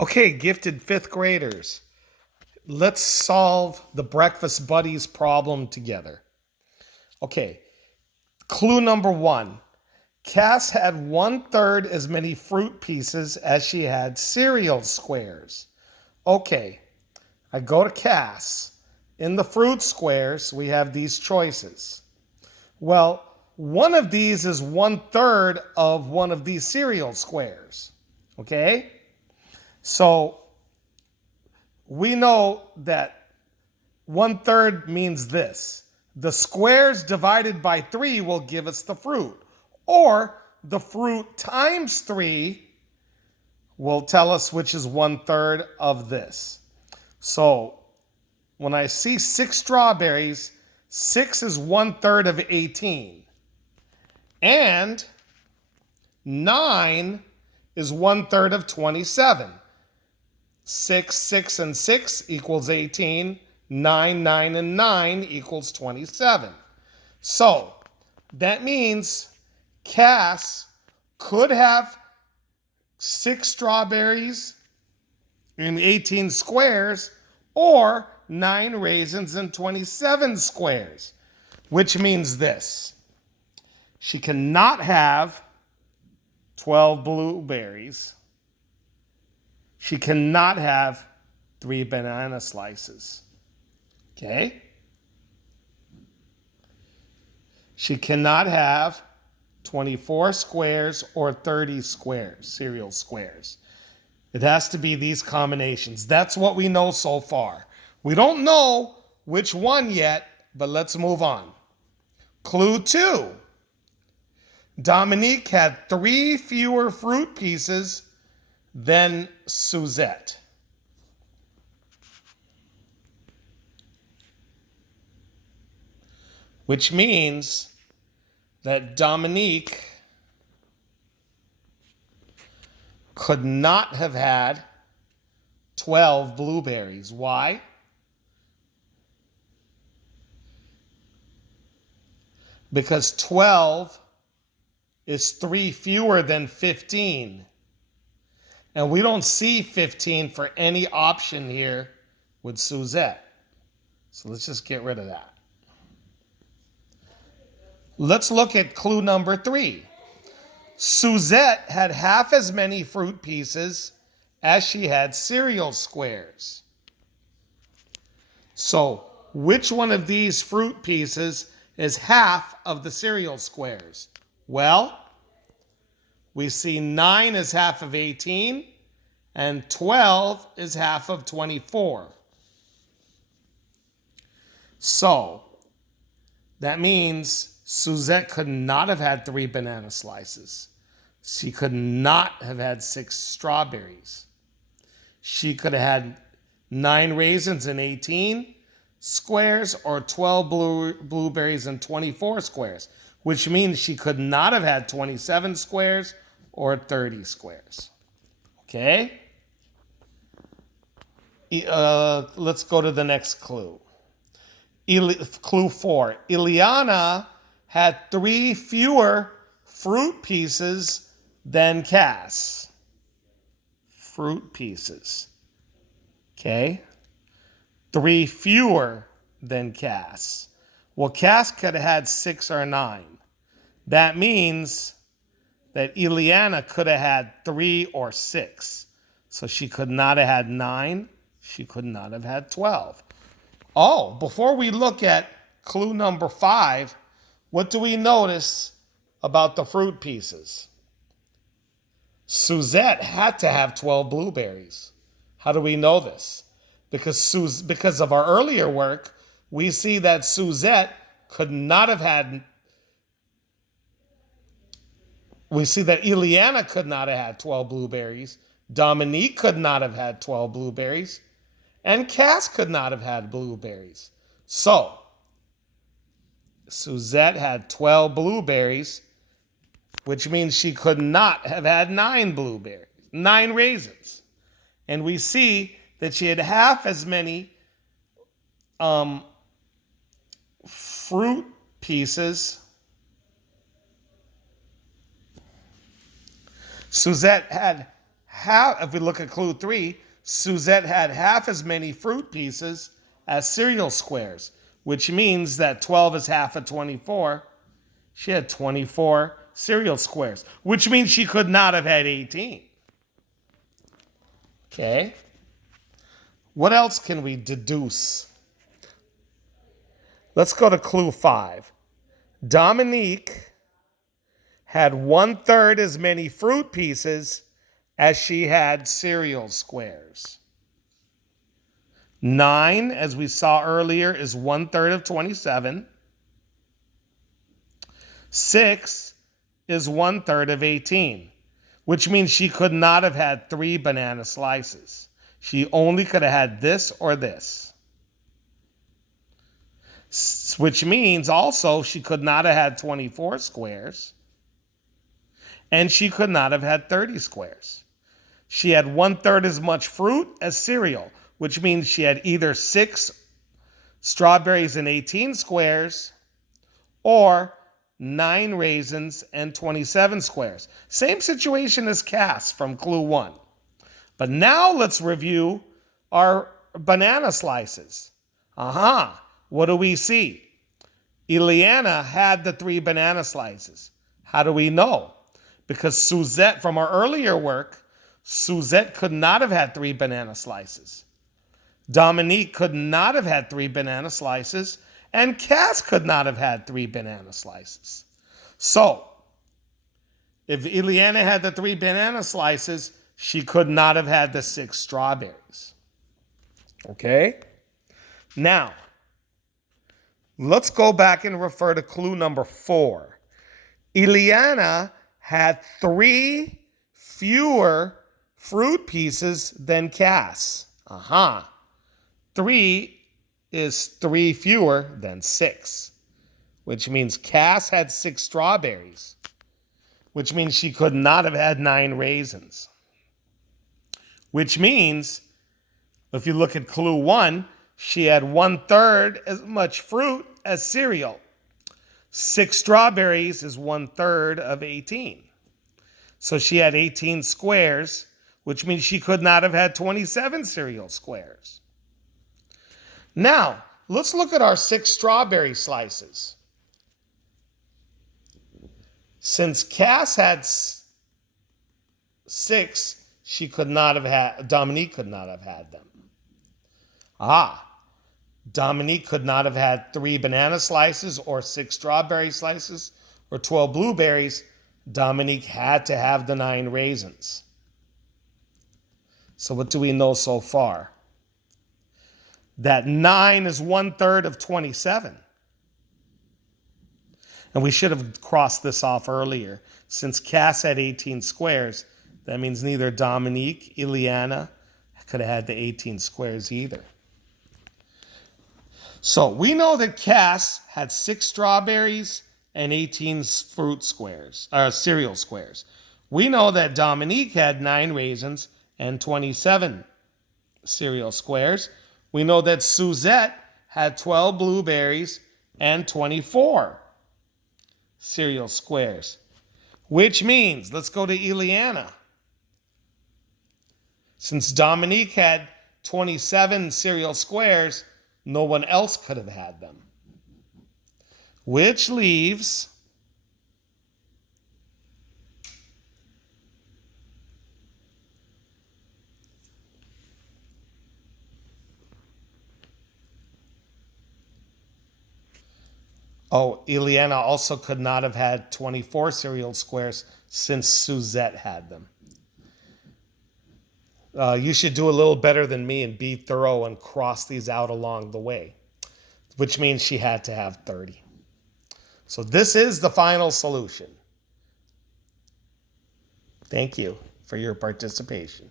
Okay, gifted fifth graders, let's solve the breakfast buddies problem together. Okay, clue number one. Cass had 1/3 as many fruit pieces as she had cereal squares. Okay, I go to Cass. In the fruit squares, we have these choices. Well, one of these is 1/3 of one of these cereal squares. Okay? So we know that 1/3 means this. The squares divided by 3 will give us the fruit. Or the fruit times 3 will tell us which is 1/3 of this. So when I see 6 strawberries, 6 is 1/3 of 18. And 9 is 1/3 of 27. 6, 6, and 6 equals 18. 9, 9, and 9 equals 27. So that means Cass could have 6 strawberries and 18 squares, or 9 raisins and 27 squares, which means this. She cannot have 12 blueberries. She cannot have 3 banana slices. Okay? She cannot have 24 squares or 30 squares, cereal squares. It has to be these combinations. That's what we know so far. We don't know which one yet, but let's move on. Clue 2. Dominique had 3 fewer fruit pieces than Suzette. Which means that Dominique could not have had 12 blueberries. Why? Because 12 is 3 fewer than 15. And we don't see 15 for any option here with Suzette. So let's just get rid of that. Let's look at clue number 3. Suzette had half as many fruit pieces as she had cereal squares. So which one of these fruit pieces is half of the cereal squares? Well, we see 9 is half of 18 and 12 is half of 24. So that means Suzette could not have had 3 banana slices. She could not have had 6 strawberries. She could have had 9 raisins and 18 squares, or 12 blueberries and 24 squares, which means she could not have had 27 squares or 30 squares. Okay? Let's go to the next clue. Clue 4. Ileana had 3 fewer fruit pieces than Cass. Fruit pieces. Okay? 3 fewer than Cass. Well, Cass could have had 6 or 9. That means that Ileana could have had 3 or 6. So she could not have had 9. She could not have had 12. Oh, before we look at clue number 5, what do we notice about the fruit pieces? Suzette had to have 12 blueberries. How do we know this? Because of our earlier work, we see that Suzette could not have had. We see that Ileana could not have had 12 blueberries. Dominique could not have had 12 blueberries. And Cass could not have had blueberries. So, Suzette had 12 blueberries, which means she could not have had 9 blueberries, 9 raisins. And we see that she had half as many fruit pieces. Suzette had if we look at clue 3, Suzette had half as many fruit pieces as cereal squares, which means that 12 is half of 24. She had 24 cereal squares, which means she could not have had 18. Okay. What else can we deduce? Let's go to clue 5. Dominique had 1/3 as many fruit pieces as she had cereal squares. 9, as we saw earlier, is 1/3 of 27. 6 is 1/3 of 18, which means she could not have had 3 banana slices. She only could have had this or this. Which means also she could not have had 24 squares. And she could not have had 30 squares. She had 1/3 as much fruit as cereal, which means she had either 6 strawberries and 18 squares or 9 raisins and 27 squares. Same situation as Cass from clue 1. But now let's review our banana slices. What do we see? Eliana had the 3 banana slices. How do we know? Because Suzette, from our earlier work, Suzette could not have had 3 banana slices. Dominique could not have had 3 banana slices. And Cass could not have had 3 banana slices. So, if Eliana had the 3 banana slices, she could not have had the 6 strawberries. Okay? Now, let's go back and refer to clue number 4. Eliana had 3 fewer fruit pieces than Cass. 3 is 3 fewer than 6, which means Cass had 6 strawberries, which means she could not have had 9 raisins. Which means, if you look at clue 1, she had 1/3 as much fruit as cereal. 6 strawberries is 1/3 of 18. So she had 18 squares, which means she could not have had 27 cereal squares. Now, let's look at our 6 strawberry slices. Since Cass had 6, Dominique could not have had them. Dominique could not have had 3 banana slices or 6 strawberry slices or 12 blueberries. Dominique had to have the 9 raisins. So what do we know so far? That 9 is 1/3 of 27. And we should have crossed this off earlier. Since Cass had 18 squares, that means neither Dominique, Eliana could have had the 18 squares either. So we know that Cass had 6 strawberries and 18 cereal squares. We know that Dominique had 9 raisins and 27 cereal squares. We know that Suzette had 12 blueberries and 24 cereal squares. Which means, let's go to Eliana. Since Dominique had 27 cereal squares, no one else could have had them. Which leaves Eliana also could not have had 24 cereal squares since Suzette had them. You should do a little better than me and be thorough and cross these out along the way, which means she had to have 30. So this is the final solution. Thank you for your participation.